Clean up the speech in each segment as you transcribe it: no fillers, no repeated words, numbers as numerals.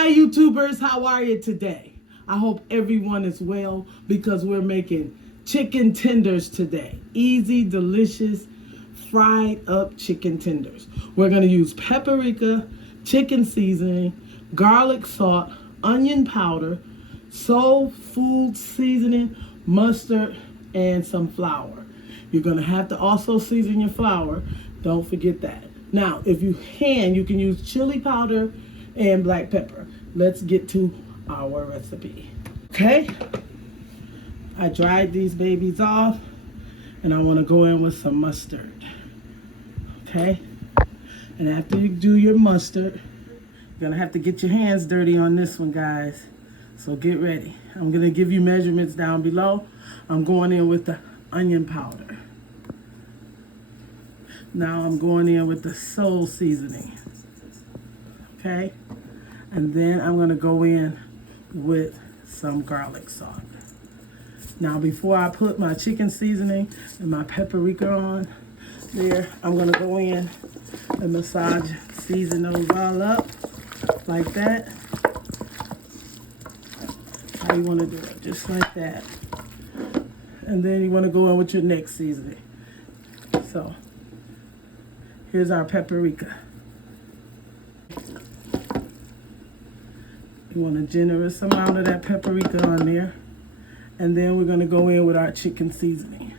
Hi YouTubers, how are you today? I hope everyone is well because we're making chicken tenders today. Easy, delicious, fried up chicken tenders. We're going to use paprika, chicken seasoning, garlic salt, onion powder, soul food seasoning, mustard, and some flour. You're going to have to also season your flour. Don't forget that. Now, if you can use chili powder and black pepper. Let's get to our recipe. Okay, I dried these babies off and I want to go in with some mustard. Okay, and after you do your mustard, you're gonna have to get your hands dirty on this one, guys, so get ready. I'm gonna give you measurements down below. I'm going in with the onion powder. Now I'm going in with the soul seasoning. Okay, and then I'm gonna go in with some garlic salt. Now before I put my chicken seasoning and my paprika on there, I'm gonna go in and massage, season those all up like that. How you wanna do it, just like that. And then you wanna go in with your next seasoning. So here's our paprika. You want a generous amount of that paprika on there. And then we're gonna go in with our chicken seasoning.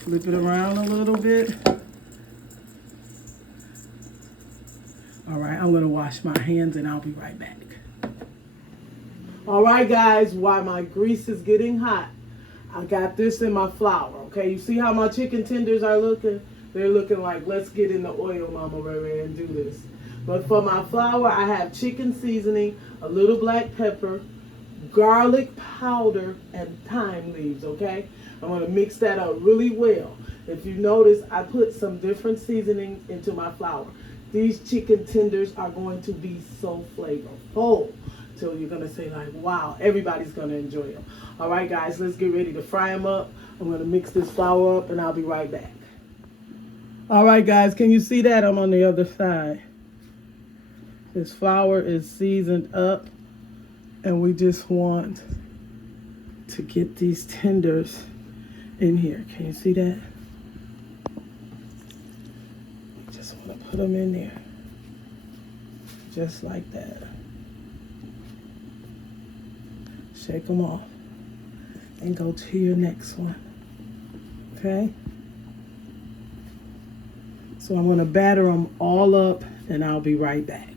Flip it around a little bit. All right, I'm gonna wash my hands and I'll be right back. All right, guys, while my grease is getting hot, I got this in my flour, okay? You see how my chicken tenders are looking? They're looking like, let's get in the oil, Mama Ray, and do this. But for my flour, I have chicken seasoning, a little black pepper, garlic powder, and thyme leaves, okay? I'm going to mix that up really well. If you notice, I put some different seasonings into my flour. These chicken tenders are going to be so flavorful. So you're going to say like, wow, everybody's going to enjoy them. All right, guys, let's get ready to fry them up. I'm going to mix this flour up and I'll be right back. All right, guys, can you see that? I'm on the other side. This flour is seasoned up and we just want to get these tenders in here. Can you see that? Just want to put them in there. Just like that. Shake them off and go to your next one. Okay? So I'm going to batter them all up and I'll be right back.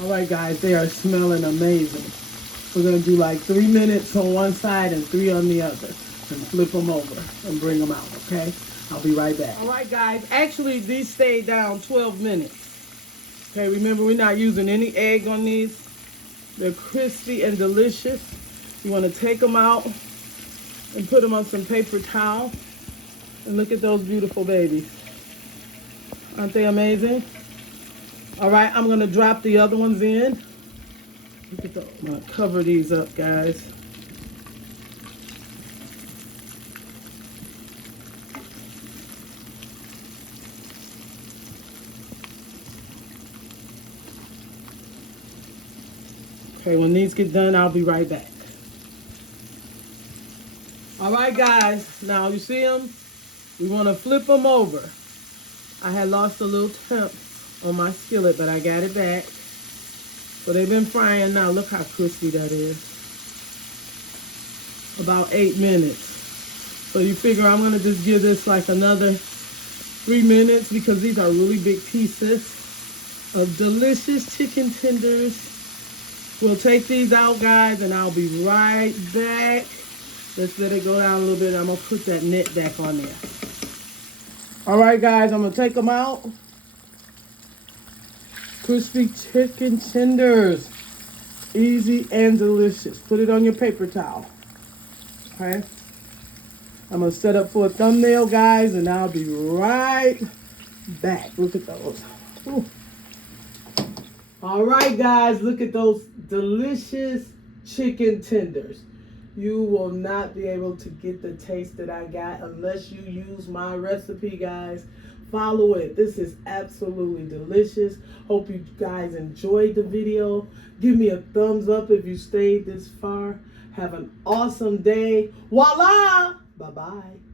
All right, guys, they are smelling amazing. We're going to do like 3 minutes on one side and 3 on the other. And flip them over and bring them out, okay? I'll be right back. All right, guys, actually these stayed down 12 minutes. Okay, remember we're not using any egg on these. They're crispy and delicious. You want to take them out and put them on some paper towel. And look at those beautiful babies. Aren't they amazing? All right, I'm gonna drop the other ones in. Look at those. I'm gonna cover these up, guys. Okay, when these get done, I'll be right back. All right, guys, now you see them? We wanna flip them over. I had lost a little temp on my skillet, but I got it back. So they've been frying now. Look how crispy that is. About 8 minutes. So you figure I'm gonna just give this like another 3 minutes because these are really big pieces of delicious chicken tenders. We'll take these out, guys, and I'll be right back. Let's let it go down a little bit. I'm gonna put that net back on there. All right, guys, I'm gonna take them out. Crispy chicken tenders. Easy and delicious. Put it on your paper towel. Okay? I'm going to set up for a thumbnail, guys, and I'll be right back. Look at those. Ooh. All right, guys, look at those delicious chicken tenders. You will not be able to get the taste that I got unless you use my recipe, guys. Follow it. This is absolutely delicious. Hope you guys enjoyed the video. Give me a thumbs up if you stayed this far. Have an awesome day. Voila! Bye-bye.